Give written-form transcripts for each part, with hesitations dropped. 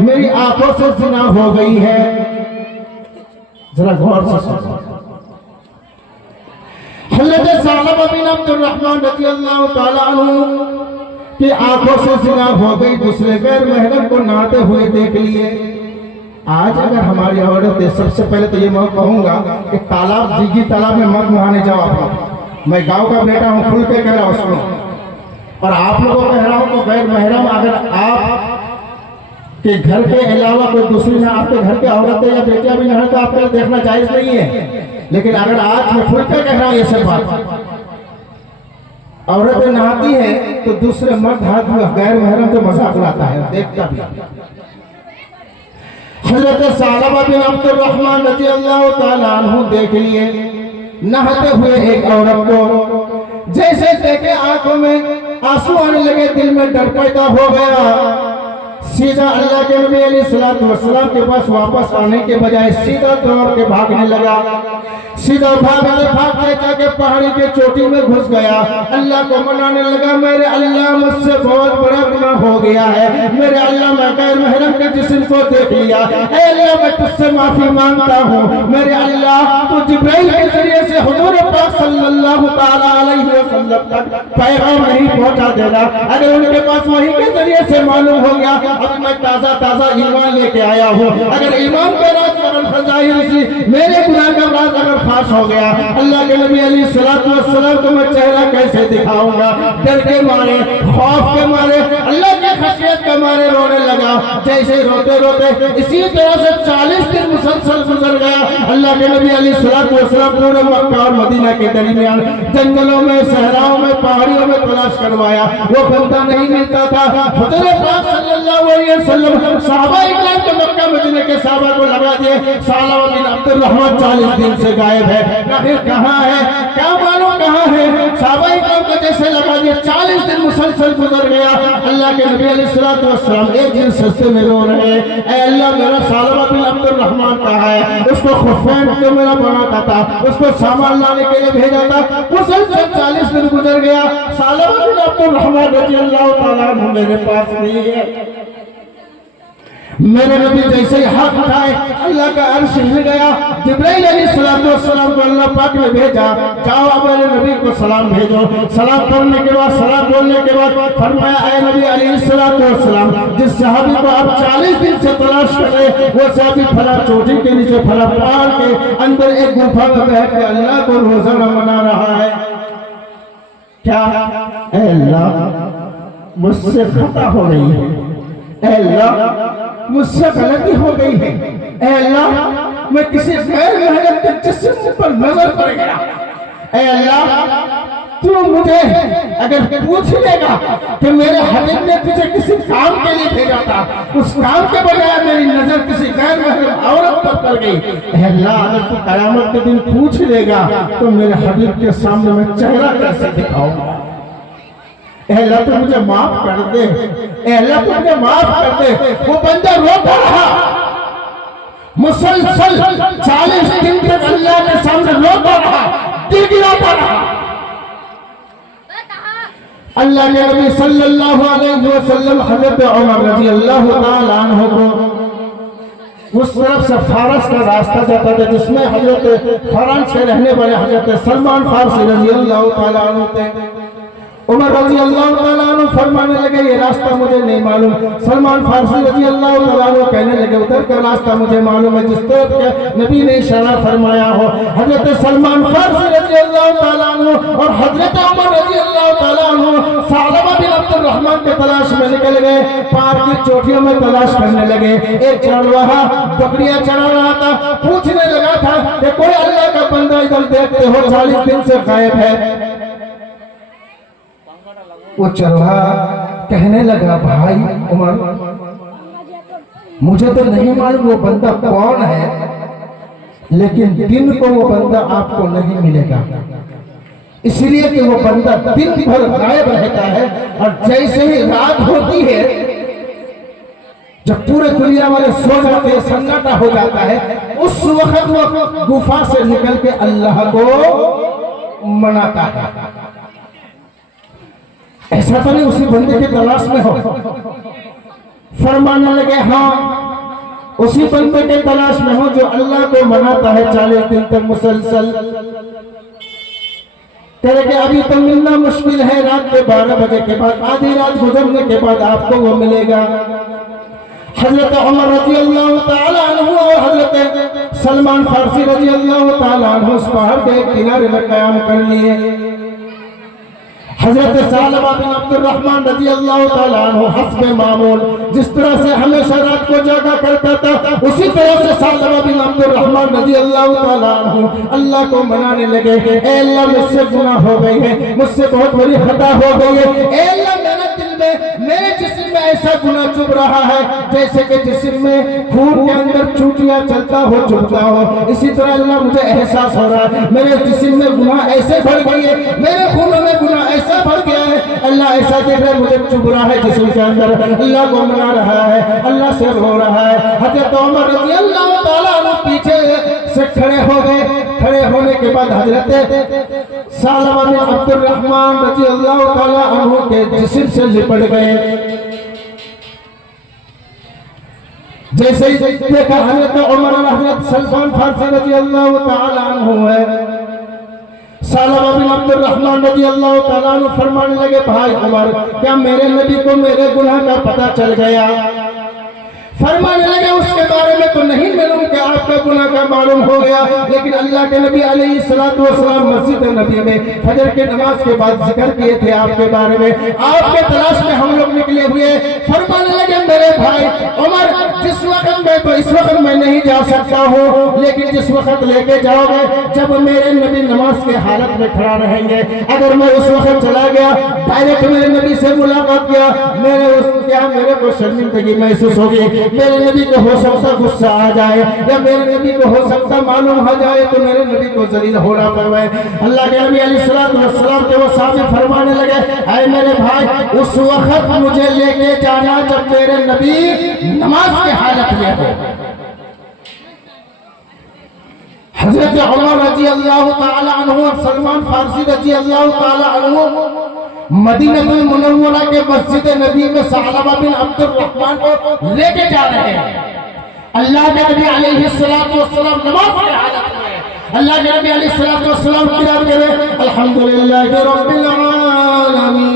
میری آنکھوں سے زنا ہو گئی ہے. ذرا غور سے سنو. حضرت ثعلبہ بن عبد الرحمن رضی اللہ تعالیٰ عنہ کی آنکھوں سے زنا ہو گئی, دوسرے غیر محرم کو نہاتے ہوئے دیکھ لیے. آج اگر ہماری عورتیں, سب سے پہلے تو یہ میں کہوں گا کہ تالاب, دیگی تالاب میں مت نہانے جاؤ آپ. میں گاؤں کا بیٹا ہوں, کھل کے کہہ رہا ہوں اس کو, اور آپ لوگوں کو کہہ رہا ہوں کہ غیر محرم اگر آپ کہ گھر کے علاوہ کوئی دوسری نہ, آپ کے گھر کے عورتیں یا بیٹیاں بھی نہ ہیں تو آپ کو دیکھنا جائز نہیں ہے. لیکن اگر آج میں کھل کے کہہ رہا ہوں یہ سب بات, عورتیں نہاتی ہیں تو دوسرے مرد ہاتھ میں غیر محرم تو مذاق اڑاتا ہے, دیکھتا بھی. حضرت ثعلبہ بن عبد الرحمن رضی اللہ تعالیٰ عنہ دیکھ لیے نہاتے ہوئے ایک عورت کو. جیسے دیکھے آنکھوں میں آنسو آنے لگے, دل میں ڈر پیدا ہو گیا. سیدھا اللہ کے نبی علیہ السلام کے پاس واپس آنے کے بجائے سیدھا دوڑ کے بھاگنے لگا. سیدھا بھاگتے جا کے پہاڑی کے چوٹی میں گھس گیا. اللہ کو منانے لگا, میرے اللہ مجھ سے بہت بڑا گناہ ہو گیا ہے. میرے اللہ میں غیر محرم کے جسم کو دیکھ لیا. اے اللہ میں تجھ سے معافی مانگتا ہوں. میرے اللہ تو جبرائیل کے ذریعے سے حضور پاک صلی اللہ تعالیٰ علیہ وسلم تک پیغام نہیں پہنچا دینا. اگر ان کے پاس وحی کے ذریعے سے معلوم ہو گیا, اب میں تازہ ایمان لے کے آیا ہوں. اگر ایمان کا راز کرن خزائن سی میرے گناہ کا راز اگر فاش ہو گیا, اللہ کے نبی علیہ السلام کو میں چہرہ کیسے دکھاؤں گا. ڈر کے مارے, خوف کے مارے, اللہ کی خشیت کے مارے رونے لگا. جیسے روتے روتے اسی طرح سے 40 دن مسلسل گزر گیا. اللہ کے نبی علیہ السلام پورے مکہ اور مدینہ کے درمیان جنگلوں میں, صحراؤں میں, پہاڑیوں میں تلاش کروایا, وہ بندہ نہیں ملتا تھا. حضور پاک صلی اللہ علیہ وسلم صحابہ اکرام کو مکہ مدینہ کے صحابہ کو لگا دیے, ثعلبہ بن عبد الرحمن 40 دن سے غائب ہے. آخر کہاں ہے, کیا معلوم کہاں ہے. صحابہ اکرام کو جیسے لگا دیا, 40 دن مسلسل گزر گیا. اللہ کے نبی علیہ السلام ایک دن سستے میں رو رہے, اے اللہ میرا ثعلبہ بن عبد الرحمن کہاں ہے. اس کو خفین جو میرا بناتا تھا, اس کو سامان لانے کے لیے بھیجا تھا. مسلسل 40 دن گزر گیا. ثعلبہ بن عبد الرحمن رضی اللہ تعالیٰ عنہ میرے پاس نہیں ہے. میرے نبی جیسے ہی ہاتھ اٹھائے, اللہ کا عرش ہل گیا. جبرائیل علیہ السلام کو اللہ پاک نے بھیجا, جاؤ میرے نبی کو سلام بھیجو. سلام کرنے کے بعد, سلام بولنے کے بعد فرمایا, اے نبی علیہ السلام, جس صحابی کو آپ 40 دن سے تلاش کر رہے, وہ صحابی پھلا چوٹی کے نیچے, پھلا پہاڑ کے اندر ایک گفا میں بیٹھ کے اللہ کو روزانہ منا رہا ہے. کیا, اے اللہ مجھ سے خطا ہو گئی ہے, اے اللہ مجھ سے غلطی ہو گئی ہے, اے اللہ میں کسی غیر محرم کے جسم پر نظر پڑ گیا. اے اللہ تو مجھے اگر پوچھ لے گا کہ میرے حبیب نے تجھے کسی کام کے لیے بھیجا تھا, اس کام کے بجائے میری نظر کسی غیر محرم عورت پر پڑ گئی, اے اللہ اگر تو قیامت کے دن پوچھ لے گا تو میرے حبیب کے سامنے میں چہرہ کیسے دکھاؤں گا. اے اللہ تو مجھے معاف کر دے, اے اللہ تو مجھے معاف کر دے. وہ بندہ روتا رہا, مسلسل 40 دن تک اللہ کے سامنے روتا رہا, گڑگڑاتا رہا. اللہ کے نبی صلی اللہ علیہ وسلم حضرت عمر رضی اللہ تعالیٰ عنہ کو اس طرف سے فارس کا راستہ جاتا تھا, جس میں حضرت فرانس سے رہنے والے حضرت سلمان فارسی رضی اللہ تعالیٰ عنہ تھے. عمر رضی اللہ تعالیٰ عنہ فرمانے لگے, یہ راستہ مجھے نہیں معلوم. سلمان فارسی رضی اللہ تعالیٰ عنہ کہنے لگے, ادھر کا راستہ مجھے معلوم ہے جس طرف کے نبی نے اشارہ فرمایا ہو. حضرت سلمان فارسی رضی اللہ تعالیٰ عنہ اور حضرت عمر رضی اللہ تعالیٰ عنہ ثعلبہ بن عبد الرحمن کے تلاش میں نکل گئے. پہاڑ کی چوٹیوں میں تلاش کرنے لگے. ایک چڑھواہا بکریاں چڑھا رہا تھا, پوچھنے لگا تھا کہ کوئی اللہ کا بندہ ادھر دیکھتے ہو, 40 دن سے غائب ہے. وہ چرواہا کہنے لگا, بھائی عمر مجھے تو نہیں معلوم وہ بندہ کون ہے, لیکن دن کو وہ بندہ آپ کو نہیں ملے گا, اس لیے کہ وہ بندہ دن بھر غائب رہتا ہے, اور جیسے ہی رات ہوتی ہے, جب پورے دنیا والے سو جاتے ہیں, سناٹا ہو جاتا ہے, اس وقت وہ گفا سے نکل کے اللہ کو مناتا ہے. ایسا تو نہیں اسی بندے کی تلاش میں ہو. فرمانے لگے ہاں اسی بندے کے تلاش میں ہوں جو اللہ کو مناتا ہے 40 دن تک مسلسل. کہہ رہے کہ ابھی تو ملنا مشکل ہے، رات کے 12 بجے کے بعد، آدھی رات گزرنے کے بعد آپ کو وہ ملے گا. حضرت عمر رضی اللہ تعالیٰ عنہ اور حضرت سلمان فارسی رضی اللہ تعالیٰ عنہ اس پہاڑ کے کنارے میں قیام کر لیے. حضرت ثعلبہ بن عبد الرحمن رضی اللہ تعالیٰ عنہ حسب معمول جس طرح سے ہمیشہ رات کو جاگا کرتا تھا، اسی طرح سے ثعلبہ بن عبد الرحمن رضی اللہ تعالیٰ عنہ اللہ کو منانے لگے. اے اللہ مجھ سے گناہ ہو گئی ہے، مجھ سے بہت بڑی خطا ہو گئی ہے. اے اللہ میرے دل میں، میرے جسم میں ایسا گناہ چبھ رہا ہے جیسے کہ جسم میں خون کے اندر چوٹیاں چلتا ہو چبھتا ہو، اسی طرح اللہ مجھے احساس ہو رہا ہے میرے جسم میں گناہ ایسے بڑھ گئی ہے، میرے خونوں میں گناہ ایسا بڑھ گیا ہے. اللہ ایسا دیکھ رہا ہے مجھے چبھ رہا ہے جسم کے اندر، اللہ کو منا رہا ہے، اللہ سے رو رہا ہے. حضرت عمر رضی اللہ تعالیٰ عنہ پیچھے سے کھڑے ہو گئے. کھڑے ہونے کے بعد حضرت ثعلبہ بن عبد الرحمن رضی اللہ تعالیٰ عنہ کے جسم سے لپٹ گئے. جیسے ہی دیکھا حضرت عمر اور حضرت سلمان فارسی رضی اللہ تعالیٰ عنہ ہے، ثعلبہ بن عبد الرحمن رضی اللہ تعالیٰ عنہ فرمانے لگے بھائی عمر کیا میرے نبی کو میرے گناہ کا پتہ چل گیا؟ فرمانے لگے اس کے بارے میں تو نہیں معلوم کہ آپ کا گناہ کا معلوم ہو گیا، لیکن اللہ کے نبی علیہ السلام مسجد نبی میں فجر کے نماز کے بعد ذکر کیے تھے آپ کے بارے میں، آپ کے تلاش میں ہم لوگ نکلے ہوئے. فرمانے لگے میرے بھائی عمر جس وقت میں تو اس وقت میں نہیں جا سکتا ہوں، لیکن جس وقت لے کے جاؤ گے جب میرے نبی نماز کے حالت میں کھڑا رہیں گے، اگر میں اس وقت چلا گیا ڈائریکٹ میرے نبی سے ملاقات کیا، میرے کو شرمندگی محسوس ہوگی، میرے نبی کو ہو سکتا غصہ آ جائے، یا میرے نبی کو ہو سکتا معلوم ہو جائے تو میرے نبی کو ذلیل ہونا پڑے. اللہ کے نبی علیہ السلام کے وہ صحابی فرمانے لگے اے میرے بھائی اس وقت مجھے لے کے جانا جب میرے نبی نماز کے حالت میں ہو. حضرت عمر رضی اللہ تعالی عنہ اور سلمان فارسی رضی اللہ تعالی عنہ مدینہ المنورہ کے مسجد نبی میں ثعلبہ بن عبد الرحمن کو لے کے جا رہے ہیں. اللہ کے نبی علیہ السلام نماز کے حالت میں، اللہ کے نبی علیہ السلام قرات کرے الحمدللہ رب العالمین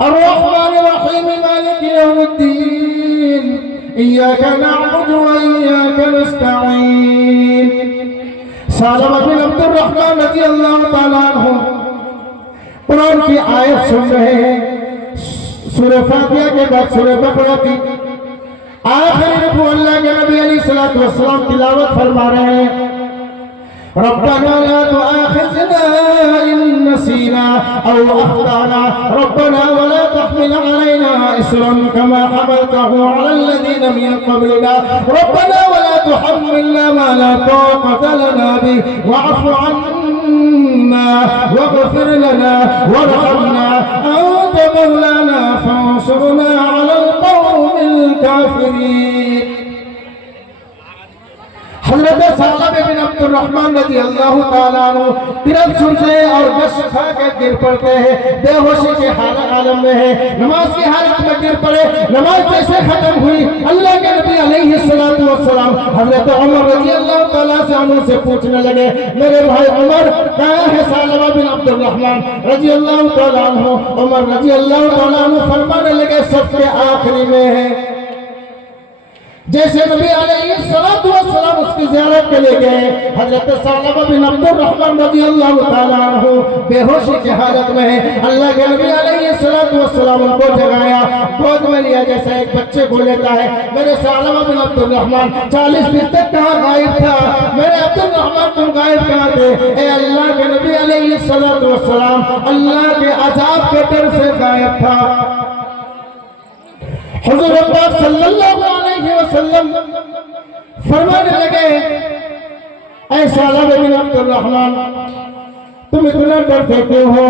الرحمن الرحیم مالک یوم الدین ایاک نعبد و ایاک نستعین. ثعلبہ بن عبد الرحمن رضی اللہ تعالیٰ عنہ قرآن کی آیت سن رہے ہیں، سورہ فاتحہ کے بعد سورہ بقرہ کی آخری رکوع اللہ کے نبی علیہ السلام تلاوت فرما رہے ہیں ربنا لا تؤاخذنا إن نسينا أو أخطأنا ربنا ولا تحمل علينا إصرا كما حملته على الذين من قبلنا ربنا ولا تحملنا ما لا طاقة لنا به واعف عنا واغفر لنا وارحمنا أنت مولانا فانصرنا على القوم الكافرين. حضرت ثعلبہ بن عبد الرحمن رضی اللہ تعالیٰ عنہ ترب سنتے اور گش کھا کے گر پڑتے ہیں، بے ہوشی کے عالم میں ہے، نماز کی حالت میں گر پڑے. نماز جیسے ختم ہوئی اللہ کے نبی علیہ السلام حضرت عمر رضی اللہ تعالیٰ عنہ سے پوچھنے لگے میرے بھائی عمر کہاں ہے ثعلبہ بن عبد الرحمن رضی اللہ تعالیٰ عنہ؟ عمر رضی اللہ تعالیٰ عنہ فرمانے لگے سب کے آخری میں ہے. جیسے نبی علیہ السلام اس کی زیارت کے لے گئے، حضرت ثعلبہ بن عبد الرحمن رضی اللہ تعالیٰ عنہ بے ہوشی کی حالت میں ہے. اللہ کے نبی علیہ السلام ان کو جگایا، گود میں لیا جیسا ایک بچے کو لیتا ہے. میرے ثعلبہ بن عبد الرحمن 40 دن تک کہاں غائب تھا؟ میرے عبد الرحمن تم غائب کہاں تھے؟ اے اللہ کے نبی علیہ السلام اللہ کے عذاب کے ڈر سے غائب تھا. حضور پاک صلی اللہ علیہ وسلم فرمانے لگے اے ثعلبہ بن عبد الرحمن تم اتنا ڈرتے کیوں ہو،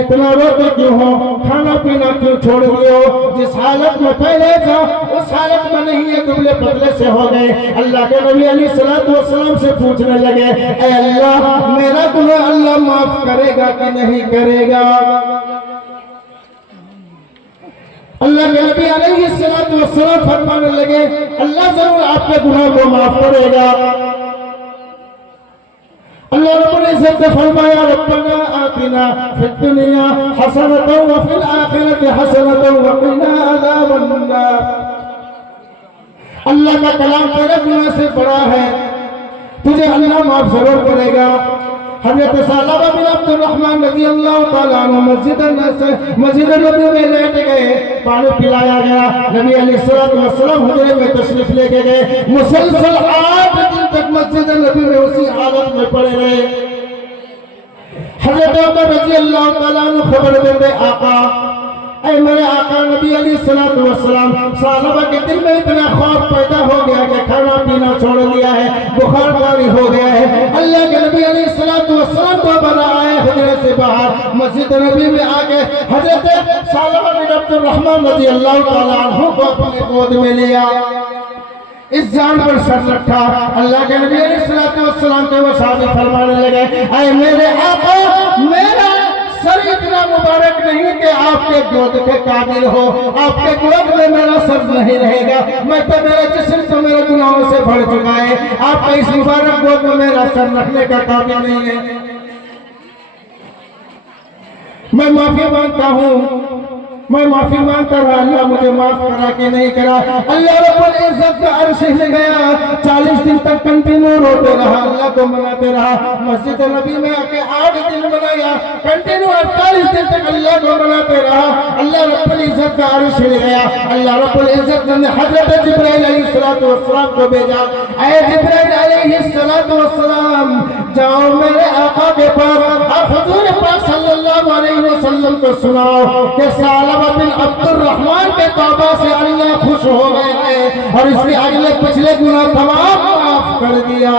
اتنا روتے کیوں ہو، کھانا پینا کیوں چھوڑ دیے ہو؟ جس حالت میں پہلے تھا اس حالت میں نہیں ہے، دبلے پتلے سے ہو گئے. اللہ کے نبی علیہ السلام سے پوچھنے لگے اے اللہ میرا گناہ اللہ معاف کرے گا کہ نہیں کرے گا؟ کے نبی علیہ السلام فرمانے لگے اللہ ضرور آپ کے گناہ کو معاف کرے گا۔ اللہ رب العزت نے فرمایا ربنا آتنا فی الدنیا حسنۃ وفی الآخرۃ حسنۃ وقنا عذاب النار۔ اللہ کا کلام تیرے گناہ سے بڑا ہے، تجھے اللہ معاف ضرور کرے گا۔ حضرت ثعلبہ بن عبد الرحمن رضی اللہ تعالیٰ عنہ مسجد نبی میں لیٹ گئے، پانی پلایا گیا، نبی علیہ السلام حجرے میں تشریف لے کے گئے، مسلسل 8 دن تک مسجد نبی میں اسی حالت میں پڑے رہے۔ حضرت عمر رضی اللہ تعالیٰ عنہ خبر دیتے آقا، اے میرے آقا نبی علیہ السلام، ثعلبہ کے دل میں اتنا خوف پیدا ہو گیا کہ کھانا پینا چھوڑ دیا ہے، بخار طاری ہو گیا ہے۔ اللہ کے نبی علیہ السلام تو بنا آئے حجرے سے باہر، مسجد نبی میں آگے حضرت ثعلبہ بن عبد الرحمن رضی اللہ تعالیٰ عنہ کو اپنے گود میں لیا، اس جان پر سر رکھا۔ اللہ کے نبی علیہ السلام کے وہ صحابی فرمانے لگے اے میرے آقا، میرا سر اتنا مبارک نہیں کہ آپ کے گود کے قابل ہو، آپ کے گود میں میرا سر نہیں رہے گا، میں تو میرا جسم تو میرے گناہوں سے بھر چکا ہے، آپ کا اس مبارک گود میں میرا سر رکھنے کا قابل نہیں ہے۔ میں معافی مانگتا ہوں، میں معافی مانگتا رہا، اللہ مجھے معاف کرا کہ نہیں کرا۔ اللہ رب العزت کا عرش ہل گیا، 40 دن تک کنٹینیو روتے رہا، اللہ کو مناتے رہا، مسجد نبی میں آ کے 8 دن منایا، کنٹینیو 48 دن تک اللہ کو مناتے رہا۔ اللہ رب العزت کا عرش ہل گیا، اللہ رب العزت نے حضرت جبرائیل علیہ السلام کو بھیجا، اے جبرائیل علیہ السلام جاؤ میرے آقا کے پاس اور حضور پاک صلی اللہ علیہ وسلم کو سناؤ کہ ثعلبہ بن عبد الرحمن کے توبہ سے اللہ خوش ہو گئے ہیں اور اس نے اگلے پچھلے گناہ تمام معاف کر دیا۔